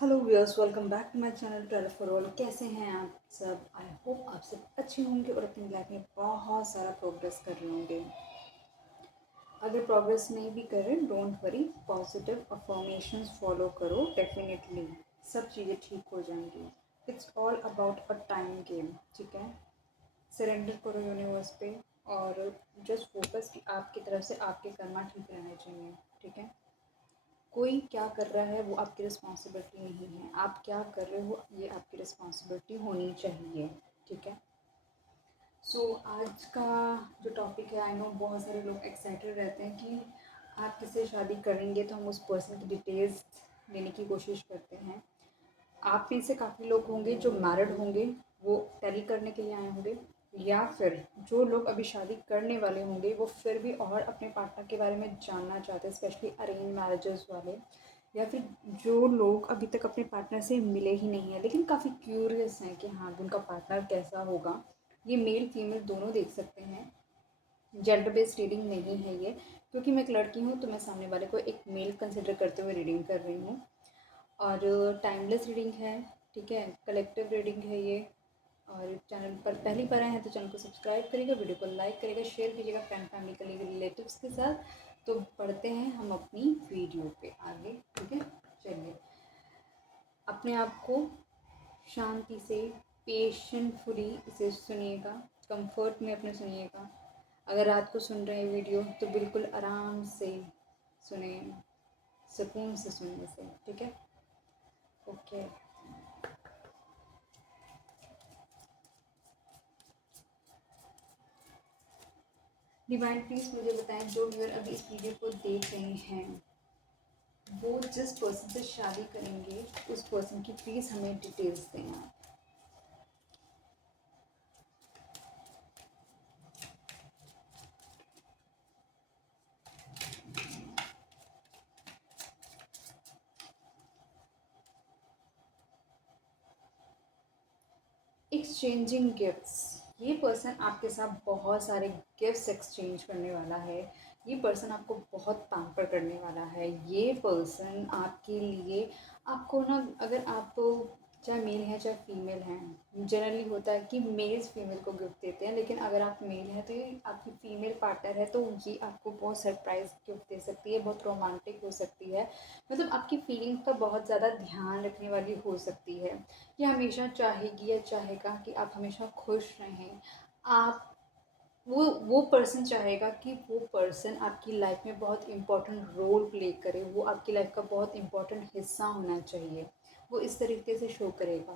Hello viewers, welcome back to my channel twelve for all. कैसे हैं आप सब? आई होप आप सब अच्छे होंगे और अपनी लाइफ में बहुत सारा प्रोग्रेस कर रहे होंगे। अगर प्रोग्रेस नहीं भी कर रहे, don't worry, positive affirmations follow करो, डेफिनेटली सब चीज़ें ठीक हो जाएंगी। It's all about a time game, ठीक है। सरेंडर करो यूनिवर्स पे और जस्ट फोकस कि आपकी तरफ से आपके कर्मा ठीक रहने चाहिए, ठीक है। कोई क्या कर रहा है वो आपकी रिस्पॉन्सिबिलिटी नहीं है, आप क्या कर रहे हो ये आपकी रिस्पॉन्सिबिलिटी होनी चाहिए, ठीक है। आज का जो टॉपिक है, आई नो बहुत सारे लोग एक्साइटेड रहते हैं कि आप किससे शादी करेंगे, तो हम उस पर्सन की डिटेल्स लेने की कोशिश करते हैं। आप में से काफ़ी लोग होंगे जो मैरिड होंगे, वो टैली करने के लिए आए होंगे, या फिर जो लोग अभी शादी करने वाले होंगे वो फिर भी और अपने पार्टनर के बारे में जानना चाहते हैं, स्पेशली अरेंज मैरिजेस वाले, या फिर जो लोग अभी तक अपने पार्टनर से मिले ही नहीं हैं लेकिन काफ़ी क्यूरियस हैं कि हाँ उनका पार्टनर कैसा होगा। ये मेल फीमेल दोनों देख सकते हैं, जेंडर बेस्ड रीडिंग नहीं है ये, क्योंकि मैं एक लड़की हूँ तो मैं सामने वाले को एक मेल कंसिडर करते हुए रीडिंग कर रही हूँ। और टाइमलेस रीडिंग है, ठीक है, कलेक्टिव रीडिंग है ये। और चैनल पर पहली बार आए हैं तो चैनल को सब्सक्राइब करिएगा, वीडियो को लाइक करिएगा, शेयर कीजिएगा फ्रेंड फैमिली कलीग रिलेटिव्स के साथ। तो बढ़ते हैं हम अपनी वीडियो पे आगे, ठीक है। चलिए, अपने आप को शांति से पेशेंटफुली इसे सुनिएगा, कंफर्ट में अपने सुनिएगा। अगर रात को सुन रहे हैं वीडियो तो बिल्कुल आराम से सुने, सुकून से सुनने से, ठीक है। ओके। डिवाइन प्लीज़ मुझे बताएं, जो व्यूअर अभी इस वीडियो को देख रहे हैं वो जिस पर्सन से शादी करेंगे उस पर्सन की प्लीज़ हमें डिटेल्स दें आप। एक्सचेंजिंग गिफ्ट्स, ये पर्सन आपके साथ बहुत सारे गिफ्ट्स एक्सचेंज करने वाला है। ये पर्सन आपको बहुत पैम्पर करने वाला है। ये पर्सन आपके लिए, आपको ना, अगर आप चाहे मेल हैं चाहे फीमेल हैं, जनरली होता है कि मेल्स फीमेल को गिफ्ट देते हैं, लेकिन अगर आप मेल हैं तो ये आपकी फीमेल पार्टनर है तो ये आपको बहुत सरप्राइज गिफ्ट दे सकती है, बहुत रोमांटिक हो सकती है, मतलब आपकी फीलिंग्स का बहुत ज़्यादा ध्यान रखने वाली हो सकती है। ये हमेशा चाहेगी या चाहेगा कि आप हमेशा खुश रहें। आप, वो पर्सन चाहेगा कि वो पर्सन आपकी लाइफ में बहुत इम्पोर्टेंट रोल प्ले करे, वो आपकी लाइफ का बहुत इम्पोर्टेंट हिस्सा होना चाहिए, वो इस तरीके से शो करेगा।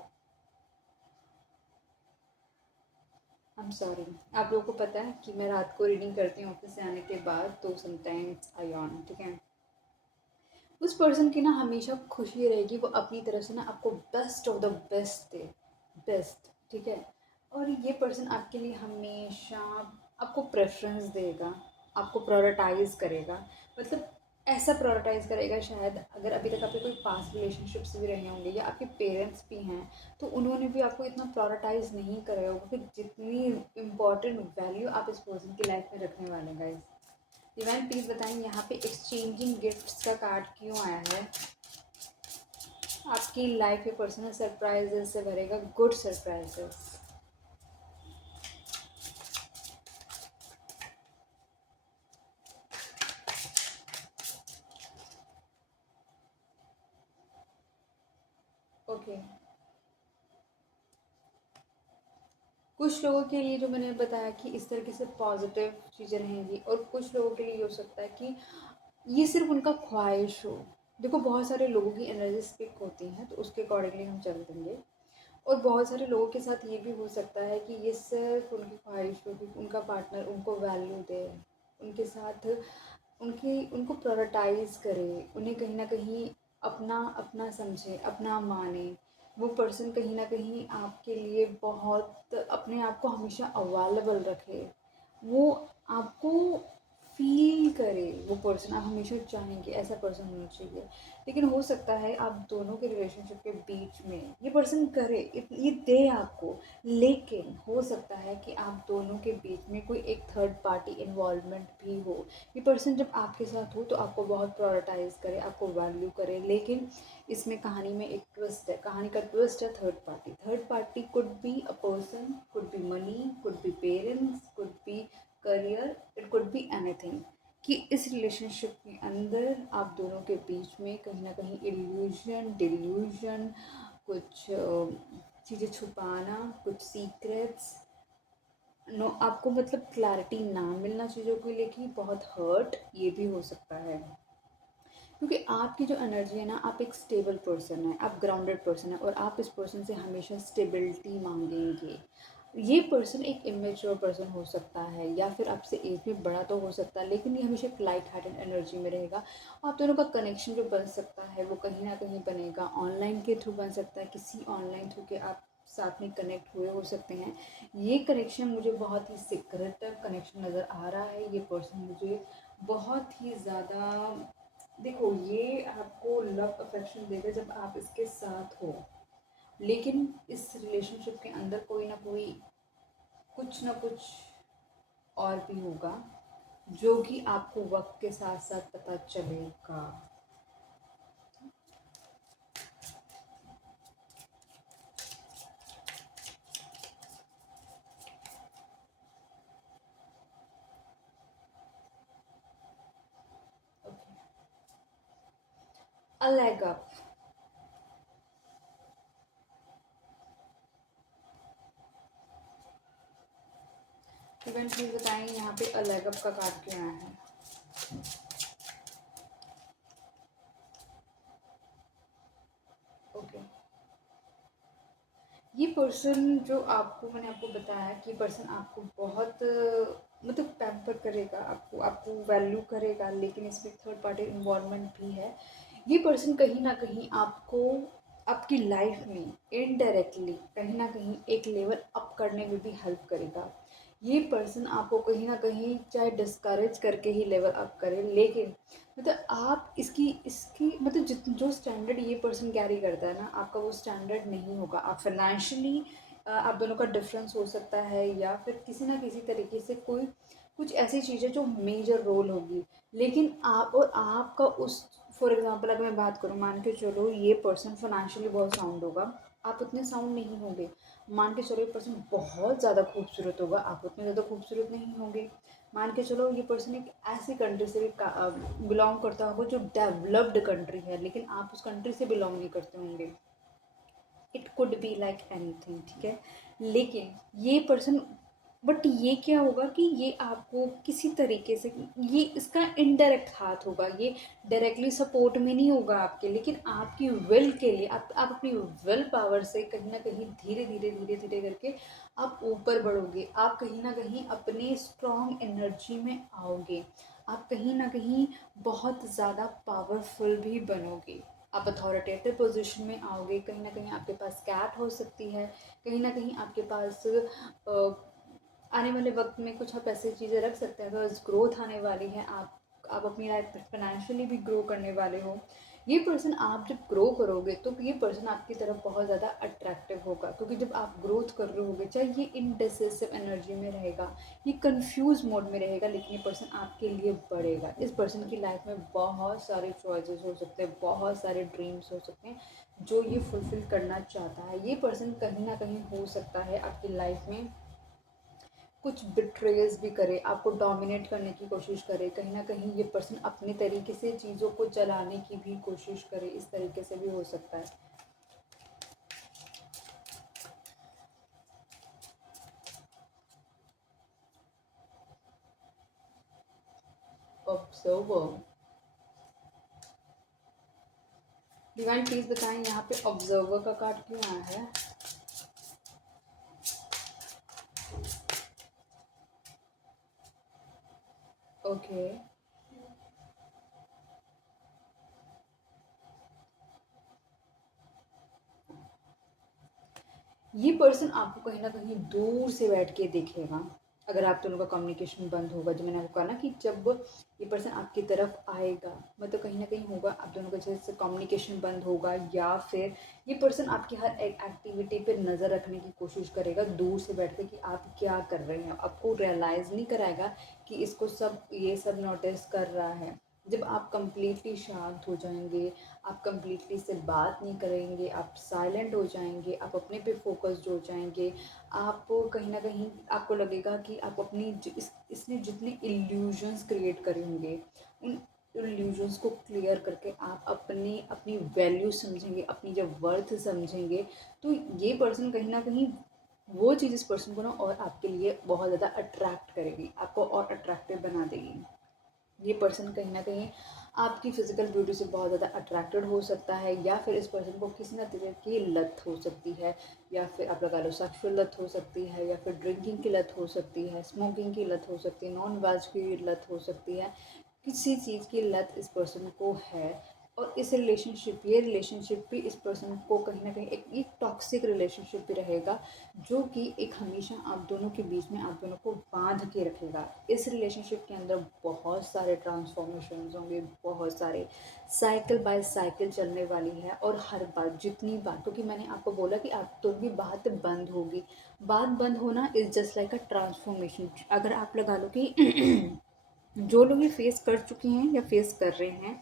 आई एम सॉरी, आप लोगों को पता है कि मैं रात को रीडिंग करती हूँ ऑफिस से आने के बाद, तो समटाइम्स आई ऑन, ठीक है। उस पर्सन की ना हमेशा खुशी रहेगी, वो अपनी तरफ से ना आपको best of the best they, best, ठीक है। और ये पर्सन आपके लिए हमेशा आपको प्रेफरेंस देगा, आपको प्रायोरिटाइज करेगा, मतलब ऐसा प्रायोरिटाइज करेगा, शायद अगर अभी तक आपके कोई पास्ट रिलेशनशिप्स भी रहे होंगे या आपके पेरेंट्स भी हैं तो उन्होंने भी आपको इतना प्रायोरिटाइज नहीं करा होगा कि जितनी इम्पोर्टेंट वैल्यू आप इस पर्सन की लाइफ में रखने वाले हैं गाइस। डिवाइन प्लीज़ बताएं, यहाँ पे एक्सचेंजिंग गिफ्ट्स का कार्ड क्यों आया है? आपकी लाइफ में पर्सनल सरप्राइजेस से भरेगा, गुड सरप्राइजेस। ओके, कुछ लोगों के लिए जो मैंने बताया कि इस तरीके से पॉजिटिव चीज़ें रहेंगी, और कुछ लोगों के लिए हो सकता है कि ये सिर्फ उनका ख्वाहिश हो। देखो, बहुत सारे लोगों की एनर्जी स्पिक होती हैं तो उसके अकॉर्डिंगली हम चल देंगे। और बहुत सारे लोगों के साथ ये भी हो सकता है कि ये सिर्फ उनकी ख्वाहिश हो कि उनका पार्टनर उनको वैल्यू दे, उनके साथ उनको प्रायोरिटाइज करे, उन्हें कहीं ना कहीं अपना अपना समझे, अपना माने। वो पर्सन कहीं ना कहीं आपके लिए बहुत अपने आप को हमेशा अवेलेबल रखे, वो आपको फील करे वो पर्सन, आप हमेशा चाहेंगे ऐसा पर्सन होना चाहिए। लेकिन हो सकता है आप दोनों के रिलेशनशिप के बीच में ये पर्सन करे, ये दे आपको, लेकिन हो सकता है कि आप दोनों के बीच में कोई एक थर्ड पार्टी इन्वॉल्वमेंट भी हो। ये पर्सन जब आपके साथ हो तो आपको बहुत प्रायोरिटाइज करे, आपको वैल्यू करे, लेकिन इसमें कहानी में एक ट्विस्ट है, कहानी का ट्विस्ट है third party. Third party could be a person, could be money, could be parents, could be career, it could be anything. कि इस रिलेशनशिप के अंदर आप दोनों के बीच में कहीं ना कहीं इल्यूजन, डिल्यूजन, कुछ चीज़ें छुपाना, कुछ सीक्रेट्स, नो आपको मतलब क्लैरिटी ना मिलना चीज़ों को लेके, बहुत हर्ट, ये भी हो सकता है। क्योंकि आपकी जो एनर्जी है ना, आप एक स्टेबल पर्सन है, आप ग्राउंडेड पर्सन है, और आप इस पर्सन से हमेशा स्टेबिलिटी मांगेंगे। ये पर्सन एक इमेच्योर पर्सन हो सकता है, या फिर आपसे एज में बड़ा तो हो सकता है, लेकिन ये हमेशा एक लाइट हार्टेड एनर्जी में रहेगा। आप दोनों का कनेक्शन जो बन सकता है वो कहीं ना कहीं बनेगा, ऑनलाइन के थ्रू बन सकता है, किसी ऑनलाइन थ्रू के आप साथ में कनेक्ट हुए हो सकते हैं। ये कनेक्शन मुझे बहुत ही सीक्रेटिव कनेक्शन नज़र आ रहा है। ये पर्सन मुझे बहुत ही ज़्यादा, देखो ये आपको लव अफेक्शन देगा जब आप इसके साथ हो, लेकिन इस रिलेशनशिप के अंदर कोई ना कोई, कुछ ना कुछ और भी होगा, जो कि आपको वक्त के साथ साथ पता चलेगा। Okay, a leg up. Even please बताएं यहाँ पे अ लेग अप का कार्ड क्यों आया है। ओके, ये पर्सन जो आपको, मैंने आपको बताया कि पर्सन आपको बहुत मतलब पैम्पर करेगा, आपको आपको वैल्यू करेगा, लेकिन इसमें थर्ड पार्टी इन्वॉल्वमेंट भी है। ये पर्सन कहीं ना कहीं आपको आपकी लाइफ में इनडायरेक्टली कहीं ना कहीं एक लेवल अप करने में भी हेल्प करेगा। ये पर्सन आपको कहीं ना कहीं चाहे डिस्करेज करके ही लेवल अप करे, लेकिन मतलब आप इसकी इसकी मतलब जित जो स्टैंडर्ड ये पर्सन कैरी करता है ना, आपका वो स्टैंडर्ड नहीं होगा। आप फाइनेंशियली आप दोनों का डिफरेंस हो सकता है, या फिर किसी ना किसी तरीके से कोई कुछ ऐसी चीज़ें जो मेजर रोल होगी, लेकिन आप और आपका उस, फॉर एग्जांपल अगर मैं बात करूँ, मान के चलो ये पर्सन फाइनेंशियली बहुत साउंड होगा, आप उतने साउंड नहीं होंगे। मान के चलो ये पर्सन बहुत ज़्यादा खूबसूरत होगा, आप उतने ज़्यादा खूबसूरत नहीं होंगे। मान के चलो ये पर्सन एक ऐसी कंट्री से बिलोंग करता होगा जो डेवलप्ड कंट्री है, लेकिन आप उस कंट्री से बिलोंग नहीं करते होंगे। It could be like anything, ठीक है। लेकिन ये पर्सन, बट ये क्या होगा कि ये आपको किसी तरीके से, ये इसका इनडायरेक्ट हाथ होगा, ये डायरेक्टली सपोर्ट में नहीं होगा आपके, लेकिन आपकी विल के लिए, आप अपनी विल पावर से कहीं ना कहीं धीरे धीरे धीरे धीरे करके आप ऊपर बढ़ोगे, आप कहीं ना कहीं अपने स्ट्रॉन्ग एनर्जी में आओगे, आप कहीं ना कहीं बहुत ज़्यादा पावरफुल भी बनोगे, आप अथॉरिटेटिव पोजीशन में आओगे, कहीं ना कहीं आपके पास कैट हो सकती है, कहीं ना कहीं आपके पास आने वाले वक्त में कुछ आप ऐसी चीज़ें रख सकते हैं, अगर ग्रोथ आने वाली है, आप अपनी लाइफ में फाइनेंशियली भी ग्रो करने वाले हो। ये पर्सन, आप जब ग्रो करोगे तो ये पर्सन आपकी तरफ बहुत ज़्यादा अट्रैक्टिव होगा, क्योंकि जब आप ग्रोथ कर रहे होगे, चाहे ये इनडिसिसिव एनर्जी में रहेगा, ये कंफ्यूज मोड में रहेगा, लेकिन ये पर्सन आपके लिए बढ़ेगा। इस पर्सन की लाइफ में बहुत सारे चॉइसेस हो सकते हैं, बहुत सारे ड्रीम्स हो सकते हैं जो ये फुलफिल करना चाहता है। ये पर्सन कहीं ना कहीं हो सकता है आपकी लाइफ में कुछ बिट्रेयल्स भी करे, आपको डोमिनेट करने की कोशिश करे, कहीं ना कहीं ये पर्सन अपने तरीके से चीज़ों को चलाने की भी कोशिश करे, इस तरीके से भी हो सकता है। ऑब्जर्वर, डिवाइन प्लीज बताएं यहाँ पे ऑब्जर्वर का कार्ड क्यों आया है। ओके, ये पर्सन आपको कहीं ना कहीं दूर से बैठ के देखेगा, अगर आप दोनों का कम्युनिकेशन बंद होगा, जो मैंने आपको कहा ना कि जब ये पर्सन आपकी तरफ आएगा, मतलब कहीं ना कहीं होगा आप दोनों का जैसे कम्युनिकेशन बंद होगा, या फिर ये पर्सन आपकी हर एक एक्टिविटी पे नज़र रखने की कोशिश करेगा दूर से बैठ के कि आप क्या कर रहे हैं। आपको रियलाइज़ नहीं कराएगा कि इसको सब ये सब नोटिस कर रहा है। जब आप कंप्लीटली शांत हो जाएंगे, आप कंप्लीटली से बात नहीं करेंगे, आप साइलेंट हो जाएंगे, आप अपने पे फोकस्ड हो जाएंगे, आप कहीं ना कहीं आपको लगेगा कि आप अपनी इसने जितने इल्यूजन्स क्रिएट करे होंगे, उन इल्यूजन्स को क्लियर करके आप अपनी अपनी वैल्यू समझेंगे, अपनी जब वर्थ समझेंगे, तो ये पर्सन कहीं ना कहीं वो चीज़ इस पर्सन को ना और आपके लिए बहुत ज़्यादा अट्रैक्ट करेगी, आपको और अट्रैक्टिव बना देगी। ये पर्सन कहीं ना कहीं आपकी फ़िज़िकल ब्यूटी से बहुत ज़्यादा अट्रैक्टेड हो सकता है, या फिर इस पर्सन को किसी ना तरह की लत हो सकती है, या फिर आप लगा लो सेक्सुअल लत हो सकती है, या फिर ड्रिंकिंग की लत हो सकती है, स्मोकिंग की लत हो सकती है, नॉन वेज की लत हो सकती है। किसी चीज़ की लत इस पर्सन को है, और इस रिलेशनशिप ये रिलेशनशिप भी इस पर्सन को कहीं ना कहीं एक टॉक्सिक रिलेशनशिप भी रहेगा, जो कि एक हमेशा आप दोनों के बीच में आप दोनों को बांध के रखेगा। इस रिलेशनशिप के अंदर बहुत सारे ट्रांसफॉर्मेशंस होंगे, बहुत सारे साइकिल बाय साइकिल चलने वाली है, और हर बार जितनी बार, क्योंकि मैंने आपको बोला कि आप तो भी बात बंद होगी, बात बंद होना is just like a transformation. अगर आप लगा लो कि जो लोग ये फेस कर चुके हैं या फेस कर रहे हैं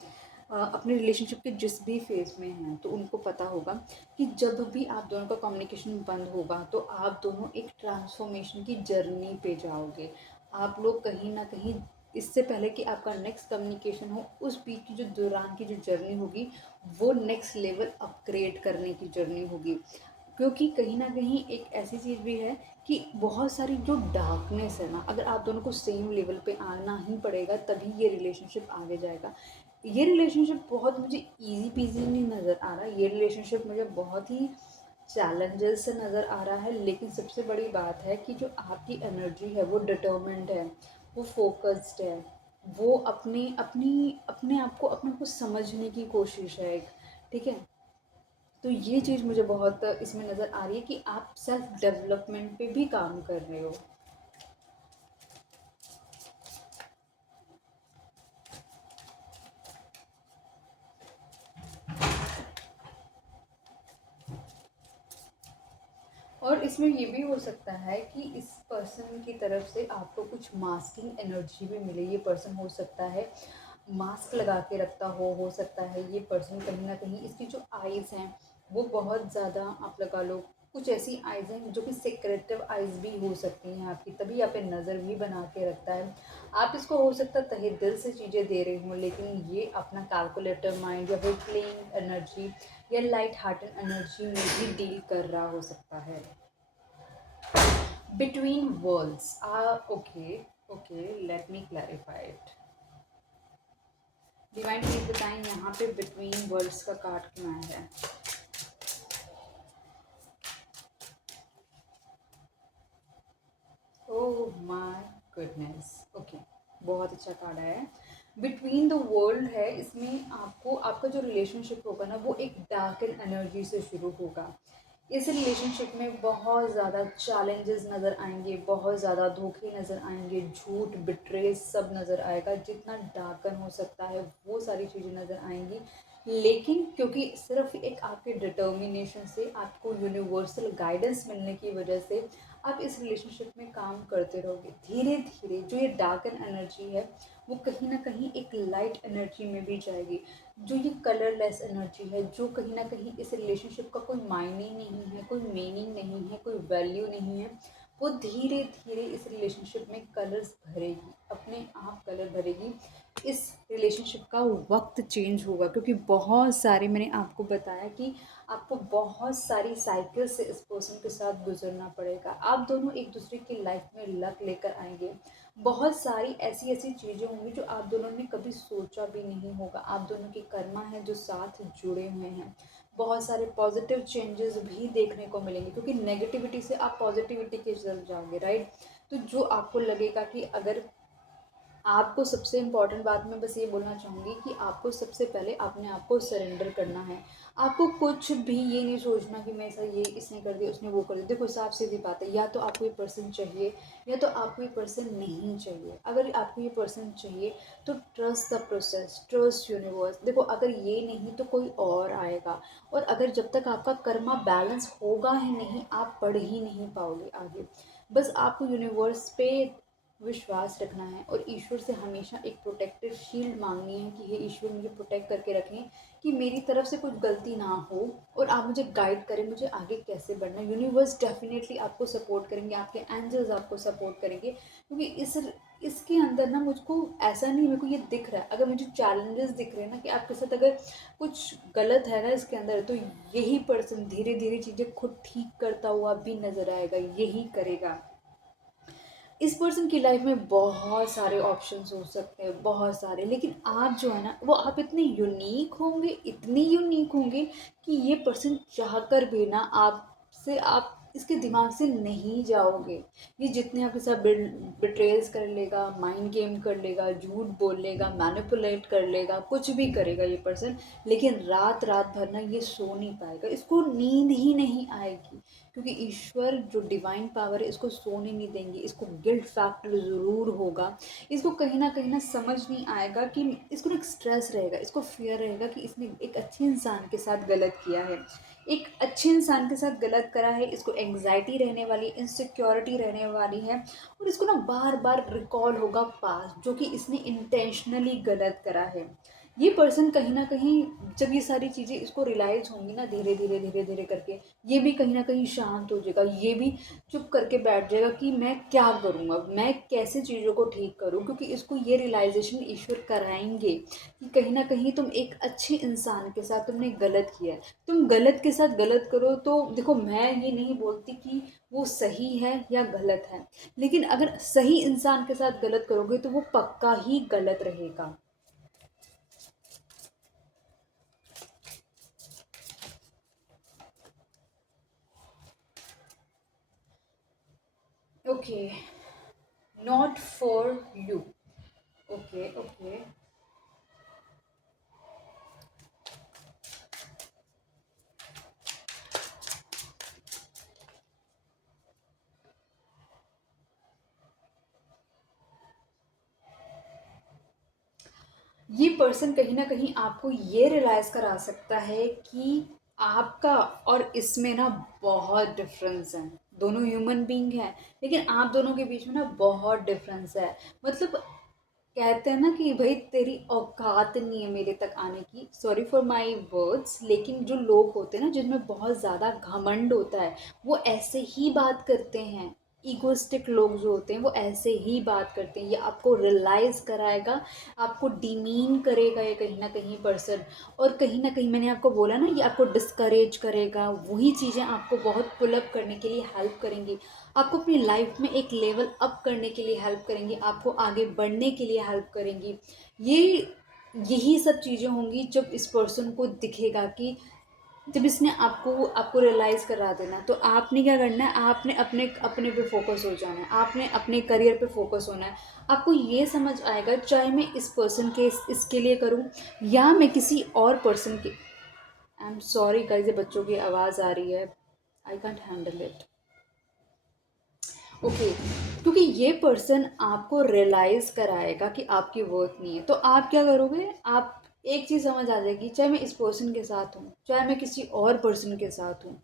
अपने रिलेशनशिप के जिस भी फेज़ में हैं, तो उनको पता होगा कि जब भी आप दोनों का कम्युनिकेशन बंद होगा तो आप दोनों एक ट्रांसफॉर्मेशन की जर्नी पे जाओगे। आप लोग कहीं ना कहीं इससे पहले कि आपका नेक्स्ट कम्युनिकेशन हो, उस बीच की जो दौरान की जो जर्नी होगी, वो नेक्स्ट लेवल अपग्रेड करने की जर्नी होगी। क्योंकि कहीं न कहीं एक ऐसी चीज़ भी है कि बहुत सारी जो डार्कनेस है ना, अगर आप दोनों को सेम लेवल पे आना ही पड़ेगा तभी ये रिलेशनशिप आगे जाएगा। ये रिलेशनशिप बहुत मुझे ईज़ी पीज़ी नहीं नज़र आ रहा, ये रिलेशनशिप मुझे बहुत ही चैलेंजेस से नज़र आ रहा है। लेकिन सबसे बड़ी बात है कि जो आपकी एनर्जी है वो डिटर्मिन्ड है, वो फ़ोकस्ड है, वो अपने आप को समझने की कोशिश है एक, ठीक है? तो ये चीज़ मुझे बहुत इसमें नज़र आ रही है कि आप सेल्फ डेवलपमेंट पे भी काम कर रहे हो। और इसमें ये भी हो सकता है कि इस पर्सन की तरफ से आपको कुछ मास्किंग एनर्जी भी मिले। ये पर्सन हो सकता है मास्क लगा के रखता हो सकता है ये पर्सन कहीं ना कहीं इसकी जो आइज़ हैं वो बहुत ज़्यादा, आप लगा लो कुछ ऐसी आइज़ हैं जो कि सिक्रेटिव आइज़ भी हो सकती हैं आपकी, तभी आप पे नज़र भी बना के रखता है। आप इसको हो सकता है तहे दिल से चीज़ें दे रहे हों, लेकिन ये अपना कैलकुलेटर माइंड या फिर प्लेइंग एनर्जी या लाइट हार्टेड एनर्जी में भी डील कर रहा हो सकता है। Between worlds, okay okay, let me clarify it. Divine please बताएं यहाँ पे बिटवीन वर्ल्ड्स का कार्ड क्यों आया है। ओह माय गुडनेस, ओके, बहुत अच्छा कार्ड आया है। बिटवीन द वर्ल्ड है, इसमें आपको आपका जो रिलेशनशिप होगा ना वो एक डार्क एंड एनर्जी से शुरू होगा। इस रिलेशनशिप में बहुत ज़्यादा चैलेंजेस नज़र आएंगे, बहुत ज़्यादा धोखे नज़र आएंगे, झूठ बिट्रे सब नज़र आएगा, जितना डार्कन हो सकता है वो सारी चीज़ें नज़र आएंगी। लेकिन क्योंकि सिर्फ एक आपके डिटर्मिनेशन से, आपको यूनिवर्सल गाइडेंस मिलने की वजह से आप इस रिलेशनशिप में काम करते रहोगे। धीरे धीरे जो ये डार्क एंड एनर्जी है वो कहीं ना कहीं एक लाइट एनर्जी में भी जाएगी। जो ये कलरलेस एनर्जी है, जो कहीं ना कहीं इस रिलेशनशिप का कोई मायने नहीं है, कोई मीनिंग नहीं है, कोई वैल्यू नहीं है, वो धीरे धीरे इस रिलेशनशिप में कलर्स भरेगी, अपने आप कलर भरेगी। इस रिलेशनशिप का वक्त चेंज होगा, क्योंकि बहुत सारे मैंने आपको बताया कि आपको बहुत सारी साइकिल से इस पर्सन के साथ गुजरना पड़ेगा। आप दोनों एक दूसरे की लाइफ में लक लेकर आएंगे। बहुत सारी ऐसी ऐसी चीज़ें होंगी जो आप दोनों ने कभी सोचा भी नहीं होगा। आप दोनों के कर्मा हैं जो साथ जुड़े हुए हैं। बहुत सारे पॉजिटिव चेंजेस भी देखने को मिलेंगे, क्योंकि नेगेटिविटी से आप पॉजिटिविटी की तरफ जाओगे, राइट? तो जो आपको लगेगा कि अगर आपको सबसे इम्पॉर्टेंट बात मैं बस ये बोलना चाहूँगी कि आपको सबसे पहले अपने आप को सरेंडर करना है। आपको कुछ भी ये नहीं सोचना कि मैं ऐसा ये इसने कर दिया, उसने वो कर दिया। देखो साफ सीधी बात है, या तो आपको ये पर्सन चाहिए या तो आपको ये पर्सन नहीं चाहिए। अगर आपको ये पर्सन चाहिए तो trust the process, trust universe. देखो अगर ये नहीं तो कोई और आएगा, और अगर जब तक आपका कर्मा बैलेंस होगा ही नहीं, आप पढ़ ही नहीं पाओगे आगे। बस आपको यूनिवर्स पे विश्वास रखना है और ईश्वर से हमेशा एक प्रोटेक्टिव शील्ड मांगनी है कि हे ईश्वर मुझे प्रोटेक्ट करके रखें, कि मेरी तरफ से कुछ गलती ना हो, और आप मुझे गाइड करें मुझे आगे कैसे बढ़ना है। यूनिवर्स डेफिनेटली आपको सपोर्ट करेंगे, आपके एंजल्स आपको सपोर्ट करेंगे, क्योंकि इसके अंदर ना मुझको ऐसा नहीं, मेरे को ये दिख रहा है, अगर मुझे चैलेंजेस दिख रहे हैं ना कि आपके साथ अगर कुछ गलत है ना इसके अंदर, तो यही पर्सन धीरे धीरे चीज़ें खुद ठीक करता हुआ भी नजर आएगा, यही करेगा। इस पर्सन की लाइफ में बहुत सारे ऑप्शंस हो सकते हैं, बहुत सारे, लेकिन आप जो है ना वो आप इतने यूनिक होंगे, इतने यूनिक होंगे कि ये पर्सन चाह कर भी ना आपसे, आप इसके दिमाग से नहीं जाओगे। ये जितने आपके साथ बिट्रेल्स कर लेगा, माइंड गेम कर लेगा, झूठ बोल लेगा, मैनिपुलेट कर लेगा, कुछ भी करेगा ये पर्सन, लेकिन रात रात भर ना ये सो नहीं पाएगा, इसको नींद ही नहीं आएगी, क्योंकि ईश्वर जो डिवाइन पावर है इसको सोने नहीं देंगे, इसको गिल्ट फैक्टर ज़रूर होगा, इसको कहीं ना समझ नहीं आएगा कि इसको ना एक स्ट्रेस रहेगा, इसको फियर रहेगा कि इसने एक अच्छे इंसान के साथ गलत किया है, एक अच्छे इंसान के साथ गलत करा है, इसको एंग्जाइटी रहने वाली, इनसिक्योरिटी रहने वाली है, और इसको ना बार बार रिकॉल होगा पास्ट जो कि इसने इंटेंशनली गलत करा है। ये पर्सन कहीं ना कहीं जब ये सारी चीज़ें इसको रियलाइज होंगी ना, धीरे धीरे धीरे धीरे करके, ये भी कहीं ना कहीं शांत हो जाएगा, ये भी चुप करके बैठ जाएगा कि मैं क्या करूँगा, मैं कैसे चीज़ों को ठीक करूँ, क्योंकि इसको ये रियलाइजेशन ईश्वर कराएंगे कि कहीं ना कहीं तुम एक अच्छे इंसान के साथ तुमने गलत किया है। तुम गलत के साथ गलत करो तो देखो, मैं ये नहीं बोलती कि वो सही है या गलत है, लेकिन अगर सही इंसान के साथ गलत करोगे तो वो पक्का ही गलत रहेगा। Okay, not for you. Okay okay. ये पर्सन कहीं ना कहीं आपको ये रियलाइज करा सकता है कि आपका और इसमें ना बहुत डिफरेंस है। दोनों ह्यूमन बीइंग हैं, लेकिन आप दोनों के बीच में ना बहुत डिफरेंस है। मतलब कहते हैं ना कि भाई तेरी औकात नहीं है मेरे तक आने की, सॉरी फॉर माई वर्ड्स, लेकिन जो लोग होते हैं ना जिनमें बहुत ज़्यादा घमंड होता है, वो ऐसे ही बात करते हैं। ईगोइस्टिक लोग जो होते हैं वो ऐसे ही बात करते हैं, ये आपको रियलाइज कराएगा, आपको डिमीन करेगा ये कहीं ना कहीं पर्सन, और कहीं ना कहीं मैंने आपको बोला ना ये आपको डिस्करेज करेगा, वही चीज़ें आपको बहुत पुलअप करने के लिए हेल्प करेंगी, आपको अपनी लाइफ में एक लेवल अप करने के लिए हेल्प करेंगी, आपको आगे बढ़ने के लिए हेल्प करेंगी। ये यही सब चीज़ें होंगी जब इस पर्सन को दिखेगा कि जब इसने आपको आपको रियलाइज़ करा देना, तो आपने क्या करना है, आपने अपने अपने पे फोकस हो जाना है, आपने अपने करियर पे फोकस होना है। आपको ये समझ आएगा चाहे मैं इस पर्सन के इसके लिए करूँ या मैं किसी और पर्सन के, आई एम सॉरी गाइस ये बच्चों की आवाज़ आ रही है, I can't handle it. Okay, क्योंकि ये पर्सन आपको रियलाइज कराएगा कि आपकी वर्थ नहीं है, तो आप क्या करोगे, आप एक चीज़ समझ आ जाएगी, चाहे मैं इस पर्सन के साथ हूँ चाहे मैं किसी और पर्सन के साथ हूँ,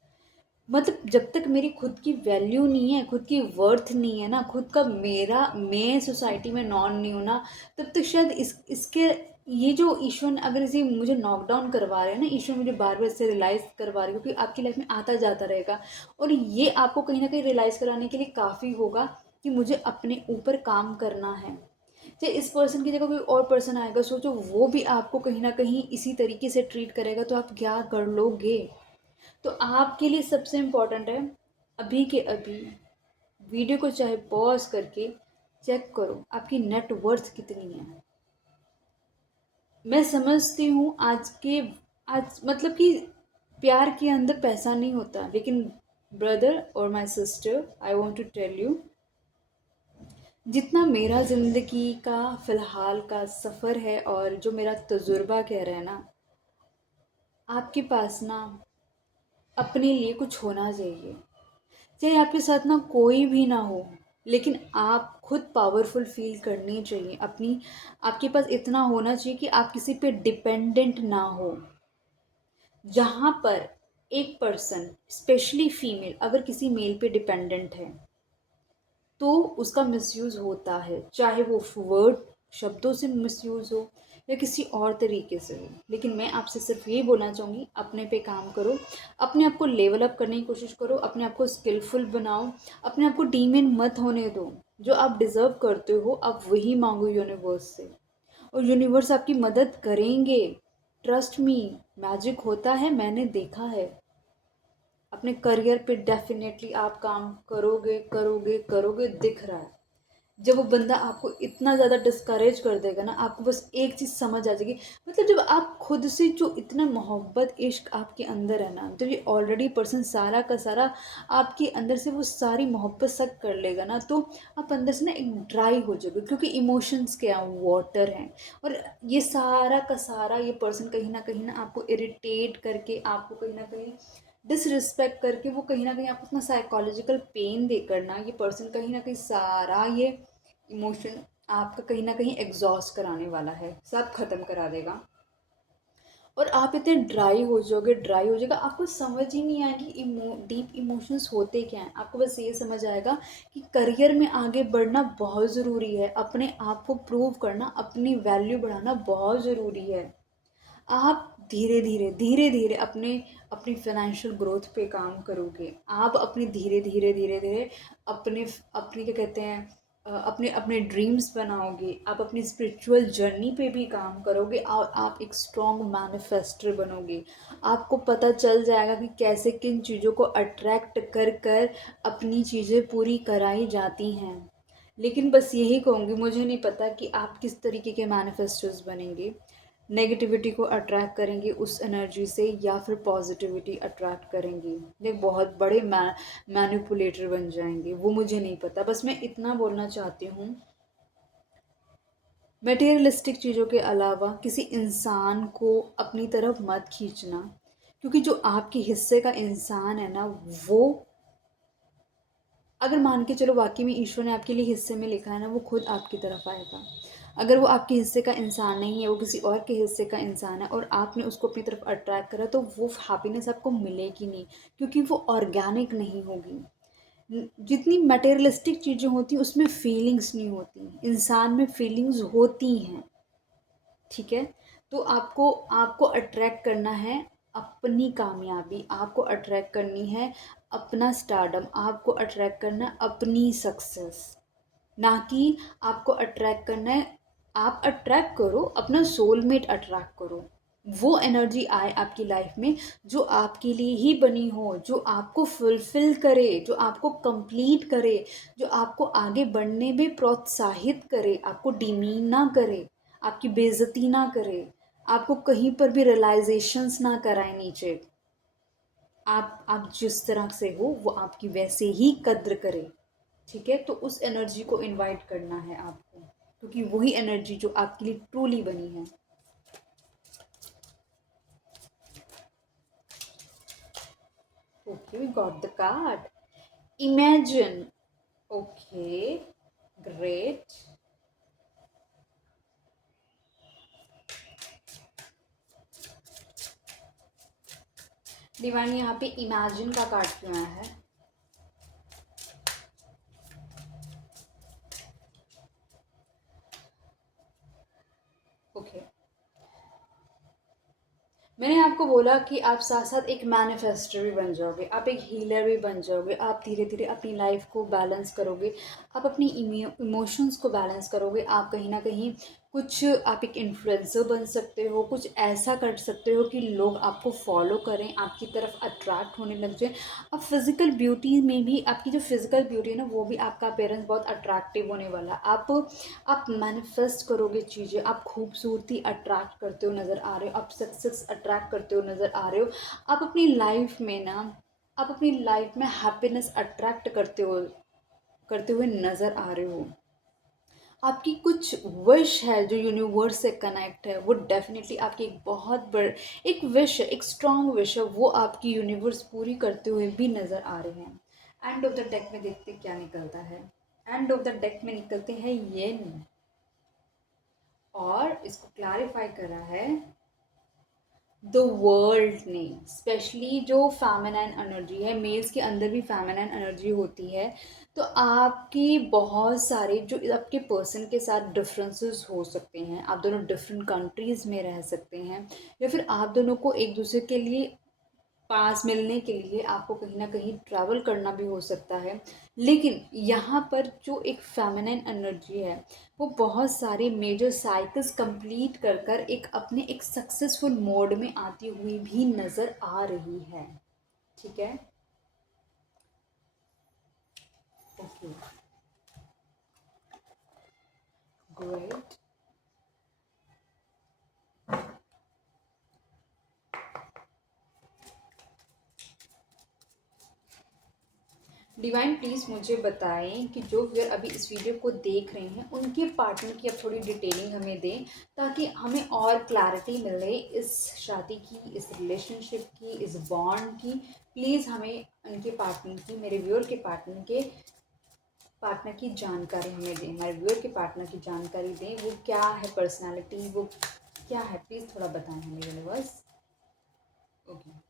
मतलब जब तक मेरी खुद की वैल्यू नहीं है, खुद की वर्थ नहीं है ना, खुद का मेरा मैं सोसाइटी में नॉन नहीं हूँ ना, तब तक शायद इसके ये जो ईश्वर अगर इसे मुझे नॉकडाउन करवा रहे हैं ना, ईश्वर मुझे बार बार इससे रियलाइज़ करवा रहे हैं, क्योंकि आपकी लाइफ में आता जाता रहेगा, और ये आपको कहीं ना कहीं रियलाइज़ कराने के लिए काफ़ी होगा कि मुझे अपने ऊपर काम करना है। चाहे इस पर्सन की जगह कोई और पर्सन आएगा, सोचो वो भी आपको कहीं ना कहीं इसी तरीके से ट्रीट करेगा, तो आप क्या कर लोगे। तो आपके लिए सबसे इम्पोर्टेंट है, अभी के अभी वीडियो को चाहे पॉज करके चेक करो आपकी नेट वर्थ कितनी है। मैं समझती हूँ आज मतलब कि प्यार के अंदर पैसा नहीं होता, लेकिन ब्रदर और my sister I want to tell you, जितना मेरा ज़िंदगी का फ़िलहाल का सफ़र है और जो मेरा तजुर्बा कह रहा है ना, आपके पास ना अपने लिए कुछ होना चाहिए। चाहे आपके साथ ना कोई भी ना हो, लेकिन आप खुद पावरफुल फील करनी चाहिए। आपके पास इतना होना चाहिए कि आप किसी पे डिपेंडेंट ना हो। जहाँ पर एक पर्सन, स्पेशली फीमेल, अगर किसी मेल पे डिपेंडेंट है तो उसका मिसयूज़ होता है, चाहे वो वर्ड शब्दों से मिसयूज़ हो या किसी और तरीके से हो। लेकिन मैं आपसे सिर्फ ये बोलना चाहूँगी, अपने पे काम करो, अपने आप को लेवल अप करने की कोशिश करो, अपने आप को स्किलफुल बनाओ, अपने आप को डीमेन मत होने दो। जो आप डिज़र्व करते हो आप वही मांगो यूनिवर्स से, और यूनिवर्स आपकी मदद करेंगे। ट्रस्ट मी, मैजिक होता है, मैंने देखा है। अपने करियर पे डेफिनेटली आप काम करोगे करोगे करोगे, दिख रहा है। जब वो बंदा आपको इतना ज़्यादा डिस्करेज कर देगा ना, आपको बस एक चीज़ समझ आ जाएगी। मतलब जब आप खुद से जो इतना मोहब्बत इश्क आपके अंदर है ना, जब ये ऑलरेडी पर्सन सारा का सारा आपके अंदर से वो सारी मोहब्बत सक कर लेगा ना, तो आप अंदर से ना एक ड्राई हो जाओगे, क्योंकि इमोशंस क्या वाटर हैं। और ये सारा का सारा ये पर्सन कहीं ना आपको इरिटेट करके, आपको कहीं ना कहीं डिसरिस्पेक्ट करके, वो कहीं ना कहीं आपको इतना साइकोलॉजिकल पेन देकर ना, ये पर्सन कहीं ना कहीं सारा ये इमोशन आपका कहीं ना कहीं एग्जॉस्ट कराने वाला है, सब खत्म करा देगा। और आप इतने ड्राई हो जाएगा, आपको समझ ही नहीं आएगी डीप इमोशंस होते क्या हैं। आपको बस ये समझ आएगा कि करियर में आगे बढ़ना बहुत ज़रूरी है, अपने आप को प्रूव करना, अपनी वैल्यू बढ़ाना बहुत ज़रूरी है। आप धीरे धीरे अपने अपनी फाइनेंशियल ग्रोथ पे काम करोगे, आप अपने धीरे धीरे अपने अपनी क्या कहते हैं, अपने अपने ड्रीम्स बनाओगे, आप अपनी स्पिरिचुअल जर्नी पे भी काम करोगे, और आप एक स्ट्रॉन्ग मैनिफेस्टर बनोगे। आपको पता चल जाएगा कि कैसे किन चीज़ों को अट्रैक्ट कर कर अपनी चीज़ें पूरी कराई जाती हैं। लेकिन बस यही कहूँगी, मुझे नहीं पता कि आप किस तरीके के मैनिफेस्टर्स बनेंगे। नेगेटिविटी को अट्रैक्ट करेंगे उस एनर्जी से, या फिर पॉजिटिविटी अट्रैक्ट करेंगे, ये बहुत बड़े मैनिपुलेटर बन जाएंगे, वो मुझे नहीं पता। बस मैं इतना बोलना चाहती हूँ, मटेरियलिस्टिक चीज़ों के अलावा किसी इंसान को अपनी तरफ मत खींचना, क्योंकि जो आपके हिस्से का इंसान है ना, वो अगर मान के चलो वाकई में ईश्वर ने आपके लिए हिस्से में लिखा है ना, वो खुद आपकी तरफ आएगा। अगर वो आपके हिस्से का इंसान नहीं है, वो किसी और के हिस्से का इंसान है, और आपने उसको अपनी तरफ अट्रैक्ट करा, तो वो हैप्पीनेस आपको मिलेगी नहीं, क्योंकि वो ऑर्गेनिक नहीं होगी। जितनी मटेरियलिस्टिक चीज़ें होती हैं उसमें फीलिंग्स नहीं होती, इंसान में फीलिंग्स होती हैं। ठीक है, तो आपको आपको अट्रैक्ट करना है अपनी कामयाबी, आपको अट्रैक्ट करनी है अपना स्टारडम, आपको अट्रैक्ट करना है अपनी सक्सेस, ना कि आपको अट्रैक्ट करना है। आप अट्रैक्ट करो अपना सोलमेट, अट्रैक्ट करो वो एनर्जी आए आपकी लाइफ में जो आपके लिए ही बनी हो, जो आपको फुलफिल करे, जो आपको कंप्लीट करे, जो आपको आगे बढ़ने में प्रोत्साहित करे, आपको डिमीन ना करे, आपकी बेइज्जती ना करे, आपको कहीं पर भी रियलाइजेशंस ना कराए नीचे। आप जिस तरह से हो वो आपकी वैसे ही कद्र करे। ठीक है, तो उस एनर्जी को इनवाइट करना है आपको, क्योंकि वही एनर्जी जो आपके लिए ट्रूली बनी है। Okay, we got the card, imagine. Okay, great. Divine, यहाँ पे इमेजिन का कार्ड क्यों आया है? ओके, मैंने आपको बोला कि आप साथ साथ एक मैनिफेस्टर भी बन जाओगे, आप एक हीलर भी बन जाओगे, आप धीरे धीरे अपनी लाइफ को बैलेंस करोगे, आप अपनी इमोशंस को बैलेंस करोगे, आप कहीं ना कहीं कुछ, आप एक इन्फ्लुएंसर बन सकते हो, कुछ ऐसा कर सकते हो कि लोग आपको फॉलो करें, आपकी तरफ अट्रैक्ट होने लग जाए। अब फिजिकल ब्यूटी में भी, आपकी जो फिजिकल ब्यूटी है ना, वो भी आपका अपेयरेंस बहुत अट्रैक्टिव होने वाला है। आप मैनिफेस्ट करोगे चीज़ें, आप खूबसूरती अट्रैक्ट करते हो नज़र आ रहे हो, आप सक्सेस अट्रैक्ट करते हो नज़र आ रहे हो, आप अपनी लाइफ में ना, आप अपनी लाइफ में हैप्पीनेस अट्रैक्ट करते हुए नज़र आ रहे हो। आपकी कुछ विश है जो यूनिवर्स से कनेक्ट है, वो डेफिनेटली आपकी एक बहुत बड़ एक विश है, एक स्ट्रॉन्ग विश है, वो आपकी यूनिवर्स पूरी करते हुए भी नज़र आ रहे हैं। एंड ऑफ द डेक में देखते क्या निकलता है। एंड ऑफ द डेक में निकलते हैं येन, और इसको क्लैरिफाई करा है द वर्ल्ड ने। स्पेशली जो फेमिनाइन एनर्जी है, मेल्स के अंदर भी फेमिनाइन एनर्जी होती है, तो आपकी बहुत सारे जो आपके पर्सन के साथ डिफरेंसेस हो सकते हैं, आप दोनों डिफरेंट कंट्रीज़ में रह सकते हैं, या फिर आप दोनों को एक दूसरे के लिए पास मिलने के लिए आपको कहीं ना कहीं ट्रैवल करना भी हो सकता है। लेकिन यहाँ पर जो एक फेमिनिन एनर्जी है, वो बहुत सारे मेजर साइकिल्स कंप्लीट कर कर एक अपने एक सक्सेसफुल मोड में आती हुई भी नज़र आ रही है। ठीक है, ओके, ग्रेट। डिवाइन प्लीज़ मुझे बताएं कि जो व्यूअर अभी इस वीडियो को देख रहे हैं, उनके पार्टनर की अब थोड़ी डिटेलिंग हमें दें, ताकि हमें और क्लैरिटी मिले इस शादी की, इस रिलेशनशिप की, इस बॉन्ड की। प्लीज़ हमें उनके पार्टनर की, मेरे व्यूअर के पार्टनर की जानकारी हमें दें, हमारे व्यूअर के पार्टनर की जानकारी दें। वो क्या है पर्सनैलिटी, वो क्या है, प्लीज़ थोड़ा बताएं हमें यूनिवर्स। ओके,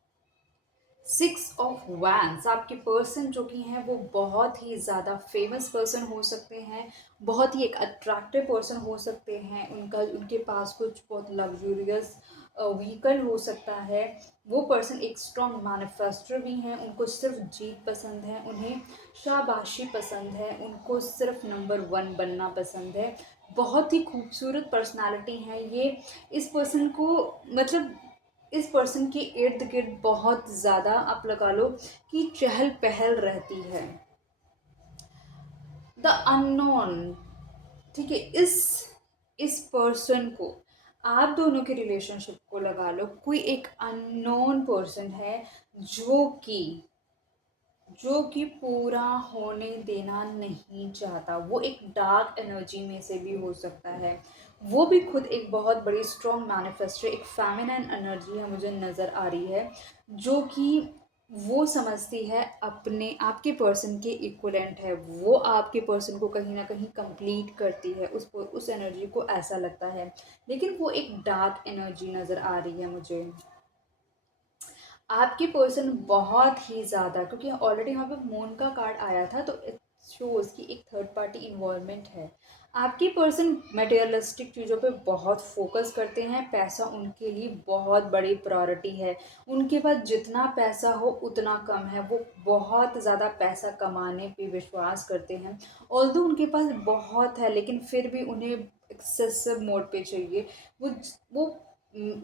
6 ऑफ वैंड्स, आपके पर्सन जो कि हैं वो बहुत ही ज़्यादा फेमस पर्सन हो सकते हैं, बहुत ही एक अट्रैक्टिव पर्सन हो सकते हैं, उनके पास कुछ बहुत लग्जूरियस व्हीकल हो सकता है। वो पर्सन एक स्ट्रॉन्ग मैनिफेस्टर भी हैं, उनको सिर्फ जीत पसंद है, उन्हें शाबाशी पसंद है, उनको सिर्फ नंबर 1 बनना पसंद है। बहुत ही खूबसूरत पर्सनालिटी है ये। इस पर्सन को मतलब इस पर्सन के इर्द गिर्द बहुत ज़्यादा आप लगा लो कि चहल पहल रहती है। द अननोन, ठीक है, इस पर्सन को, आप दोनों के रिलेशनशिप को लगा लो, कोई एक अननोन पर्सन है जो कि पूरा होने देना नहीं चाहता। वो एक डार्क एनर्जी में से भी हो सकता है। वो भी खुद एक बहुत बड़ी स्ट्रॉन्ग मैनिफेस्टर, एक फेमिनिन एनर्जी है मुझे नज़र आ रही है, जो कि वो समझती है अपने आपके पर्सन के इक्वलेंट है, वो आपके पर्सन को कहीं ना कहीं कंप्लीट करती है, उस एनर्जी को ऐसा लगता है। लेकिन वो एक डार्क एनर्जी नज़र आ रही है मुझे। आपकी पर्सन बहुत ही ज़्यादा, क्योंकि ऑलरेडी यहाँ पे मून का कार्ड आया था, तो इट शोज़ कि एक थर्ड पार्टी इन्वॉल्वमेंट है। आपकी पर्सन मटेरियलिस्टिक चीज़ों पे बहुत फोकस करते हैं, पैसा उनके लिए बहुत बड़ी प्रायोरिटी है। उनके पास जितना पैसा हो उतना कम है, वो बहुत ज़्यादा पैसा कमाने पे विश्वास करते हैं। ऑल्दो उनके पास बहुत है, लेकिन फिर भी उन्हें एक्सेसिव मोड पे चाहिए। वो वो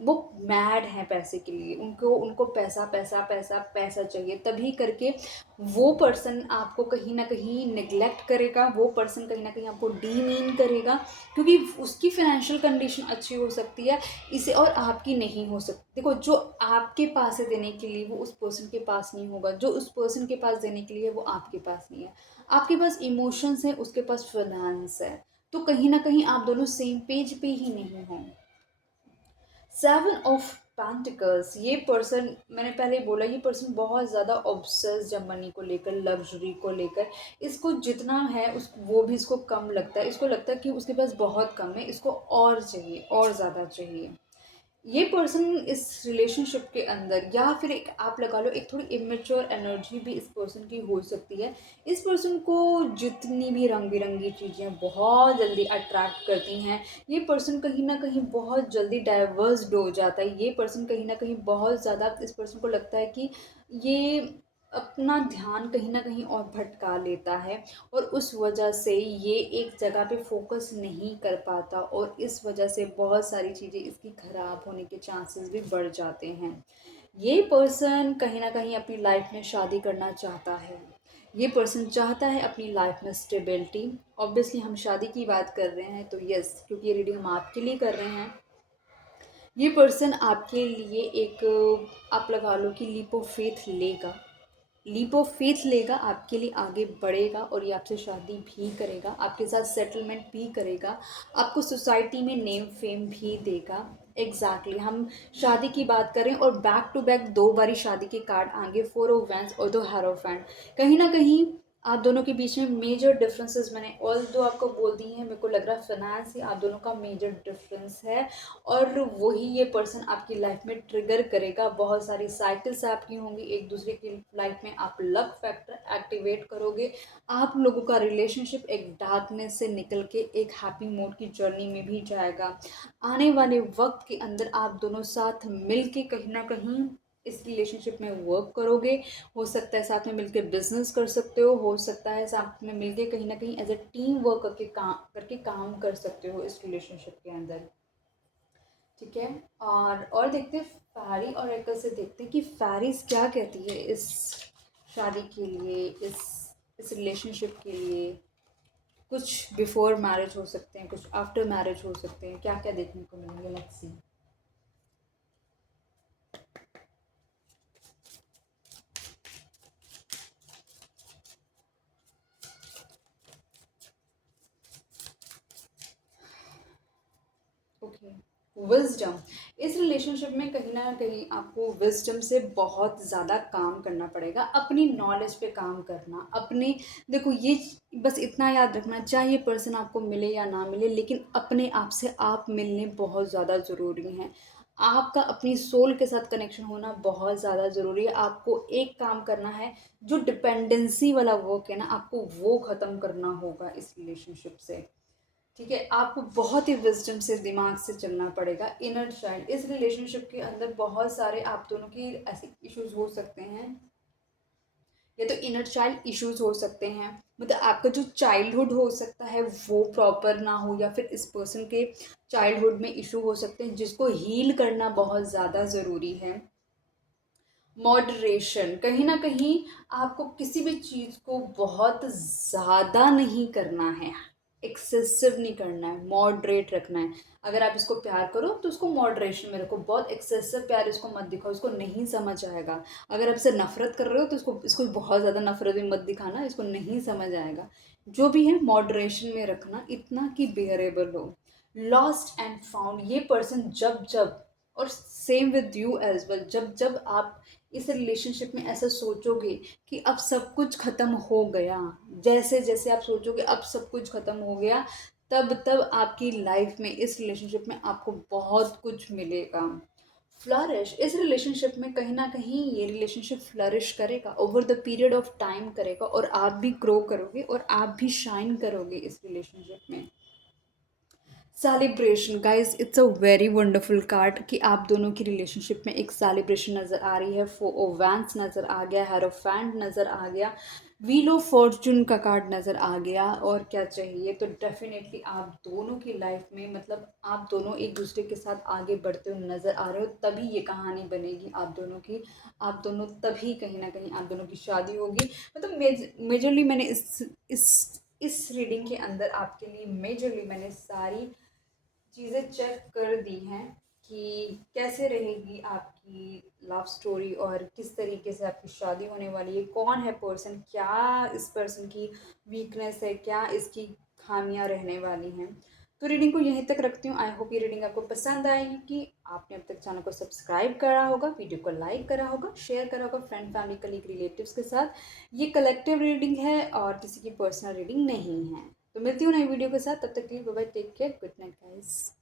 वो मैड हैं पैसे के लिए, उनको उनको पैसा पैसा पैसा पैसा चाहिए, तभी करके वो पर्सन आपको कहीं ना कहीं निगलेक्ट करेगा, वो पर्सन कहीं ना कहीं आपको डीमीन करेगा, क्योंकि उसकी फाइनेंशियल कंडीशन अच्छी हो सकती है इसे, और आपकी नहीं हो सकती। देखो, जो आपके पास है देने के लिए, वो उस पर्सन के पास नहीं होगा, जो उस पर्सन के पास देने के लिए वो आपके पास नहीं है। आपके पास इमोशंस है, उसके पास फाइनेंस है, तो कहीं ना कहीं आप दोनों सेम पेज पे ही नहीं हों। 7 ऑफ पेंटिकल्स, ये पर्सन, मैंने पहले ही बोला, ये पर्सन बहुत ज़्यादा ऑब्सेस्ड है मनी को लेकर, लग्जरी को लेकर। इसको जितना है उस वो भी इसको कम लगता है, इसको लगता है कि उसके पास बहुत कम है, इसको और चाहिए, और ज़्यादा चाहिए। ये पर्सन इस रिलेशनशिप के अंदर, या फिर एक आप लगा लो एक थोड़ी इमेच्योर एनर्जी भी इस पर्सन की हो सकती है। इस पर्सन को जितनी भी रंग बिरंगी चीज़ें बहुत जल्दी अट्रैक्ट करती हैं। ये पर्सन कहीं ना कहीं बहुत जल्दी डाइवर्स्ड हो जाता है। ये पर्सन कहीं ना कहीं बहुत ज़्यादा, इस पर्सन को लगता है कि ये अपना ध्यान कहीं ना कहीं और भटका लेता है, और उस वजह से ये एक जगह पे फोकस नहीं कर पाता, और इस वजह से बहुत सारी चीज़ें इसकी ख़राब होने के चांसेस भी बढ़ जाते हैं। ये पर्सन कहीं ना कहीं अपनी लाइफ में शादी करना चाहता है। ये पर्सन चाहता है अपनी लाइफ में स्टेबिलिटी। ऑब्वियसली हम शादी की बात कर रहे हैं, तो यस, क्योंकि ये रीडिंग हम आपके लिए कर रहे हैं। ये पर्सन आपके लिए एक, आप लगा लो कि लीप ऑफ फेथ लेगा, लीप ऑफ फेथ लेगा, आपके लिए आगे बढ़ेगा और ये आपसे शादी भी करेगा, आपके साथ सेटलमेंट भी करेगा, आपको सोसाइटी में नेम फेम भी देगा। एग्जैक्टली हम शादी की बात करें और बैक टू बैक 2 बारी शादी के कार्ड आएंगे, 4 ऑफ वैंड्स और 2 हेरोफेंट। कहीं ना कहीं आप दोनों के बीच में मेजर डिफरेंसेस मैंने ऑल दो आपको बोल दी हैं, मेरे को लग रहा है फाइनेंस ही आप दोनों का मेजर डिफरेंस है और वही ये पर्सन आपकी लाइफ में ट्रिगर करेगा। बहुत सारी साइकिल्स आपकी होंगी एक दूसरे की लाइफ में, आप लक फैक्टर एक्टिवेट करोगे, आप लोगों का रिलेशनशिप एक डार्कनेस से निकल के एक हैप्पी मोड की जर्नी में भी जाएगा। आने वाले वक्त के अंदर आप दोनों साथ मिल के कहीं ना कहीं इस रिलेशनशिप में वर्क करोगे। हो सकता है साथ में मिलकर बिजनेस कर सकते हो सकता है साथ में मिलके कहीं ना कहीं एज अ टीम वर्क करके काम कर सकते हो इस रिलेशनशिप के अंदर। ठीक है, और देखते हैं फैरी और एकल से, देखते हैं कि फैरीज क्या कहती है इस शादी के लिए, इस रिलेशनशिप के लिए। कुछ बिफोर मैरिज हो सकते हैं, कुछ आफ्टर मैरिज हो सकते हैं, क्या क्या देखने को मिलेंगे, लेट्स सी। Okay, wisdom. इस रिलेशनशिप में कहीं ना कहीं आपको विजडम से बहुत ज़्यादा काम करना पड़ेगा, अपनी नॉलेज पे काम करना, अपने, देखो ये बस इतना याद रखना, चाहे पर्सन आपको मिले या ना मिले, लेकिन अपने आप से आप मिलने बहुत ज़्यादा ज़रूरी हैं। आपका अपनी सोल के साथ कनेक्शन होना बहुत ज़्यादा ज़रूरी है। आपको एक काम करना है, जो डिपेंडेंसी वाला वर्क है ना, आपको वो ख़त्म करना होगा इस रिलेशनशिप से। ठीक है, आपको बहुत ही विजडम से दिमाग से चलना पड़ेगा। इनर चाइल्ड, इस रिलेशनशिप के अंदर बहुत सारे आप दोनों की ऐसे इश्यूज हो सकते हैं, या तो इनर चाइल्ड इश्यूज हो सकते हैं, मतलब आपका जो चाइल्डहुड हो सकता है वो प्रॉपर ना हो, या फिर इस पर्सन के चाइल्डहुड में इशू हो सकते हैं जिसको हील करना बहुत ज़्यादा ज़रूरी है। मॉडरेशन, कहीं ना कहीं आपको किसी भी चीज़ को बहुत ज़्यादा नहीं करना है, एक्सेसिव नहीं करना है, मॉडरेट रखना है। अगर आप इसको प्यार करो तो उसको मॉडरेशन में रखो, बहुत एक्सेसिव प्यार इसको मत दिखाओ, इसको नहीं समझ आएगा। अगर आप इसे नफरत कर रहे हो तो इसको बहुत ज़्यादा नफरत भी मत दिखाना, इसको नहीं समझ आएगा। जो भी है मॉडरेशन में रखना, इतना कि बेयरेबल हो। लॉस्ट एंड फाउंड, ये पर्सन जब जब, और same with you as well, जब जब आप इस रिलेशनशिप में ऐसा सोचोगे कि अब सब कुछ ख़त्म हो गया, जैसे जैसे आप सोचोगे अब सब कुछ ख़त्म हो गया, तब तब आपकी लाइफ में इस रिलेशनशिप में आपको बहुत कुछ मिलेगा। फ्लरिश, इस रिलेशनशिप में कहीं ना कहीं ये रिलेशनशिप फ्लरिश करेगा, over the period of time करेगा, और आप भी ग्रो करोगे और आप भी शाइन करोगे इस रिलेशनशिप में। Celebration, guys it's a very wonderful card कि आप दोनों की रिलेशनशिप में एक सेलिब्रेशन नज़र आ रही है। 4 ऑफ वैंड्स नज़र आ गया, हेरोफेंट नज़र आ गया, व्हील ऑफ फॉर्चून का कार्ड नज़र आ गया, और क्या चाहिए। तो डेफिनेटली आप दोनों की लाइफ में, मतलब आप दोनों एक दूसरे के साथ आगे बढ़ते हुए नज़र आ रहे हो, तभी ये कहानी बनेगी आप दोनों की। आप दोनों तभी कहीं ना कहीं आप दोनों की शादी होगी। मतलब मेजरली मैंने इस रीडिंग के अंदर आपके लिए मेजरली मैंने सारी चीज़ें चेक कर दी हैं कि कैसे रहेगी आपकी लव स्टोरी और किस तरीके से आपकी शादी होने वाली है, कौन है पर्सन, क्या इस पर्सन की वीकनेस है, क्या इसकी खामियां रहने वाली हैं। तो रीडिंग को यहीं तक रखती हूँ। आई होप ये रीडिंग आपको पसंद आएगी, कि आपने अब तक चैनल को सब्सक्राइब करा होगा, वीडियो को लाइक करा होगा, शेयर करा होगा फ्रेंड फैमिली कलीग रिलेटिव्स के साथ। ये कलेक्टिव रीडिंग है और किसी की पर्सनल रीडिंग नहीं है। तो मिलती हूँ नई वीडियो के साथ, तब तक के लिए bye bye, take care, good night guys.